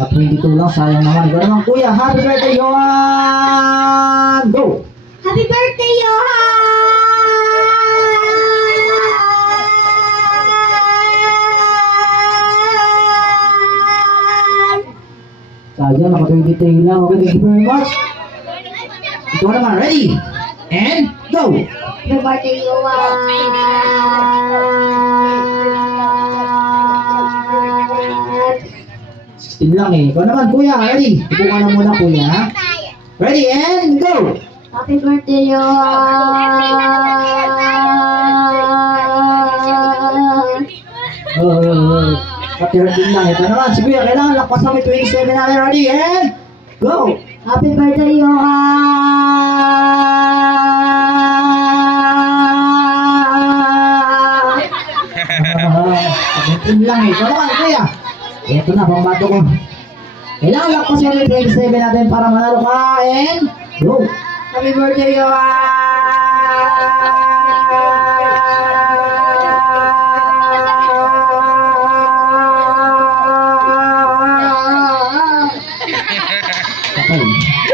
Naka-22 lang, sayang naman. Ikaw naman, kuya. Happy birthday, Johan! Go! Happy birthday, Johan! Sayang, naka-23 lang. Okay, thank you very much. Ikaw naman, ready? And go! Happy birthday, Johan! 16 lang eh. Ikaw naman, kuya. Ready? Ipo ka na muna, kuya. Ready and go! Happy birthday, Johan! Pati din lang. Ito naman, si kuya. Kailangan lakpasan may 27 natin. Ready and go! Happy birthday, Johan! 17 lang eh. Ito naman, kuya. Ito na, pambato ko. Kailangan lakpasan may 27 natin para manalo ka and go! Happy birthday, Johan!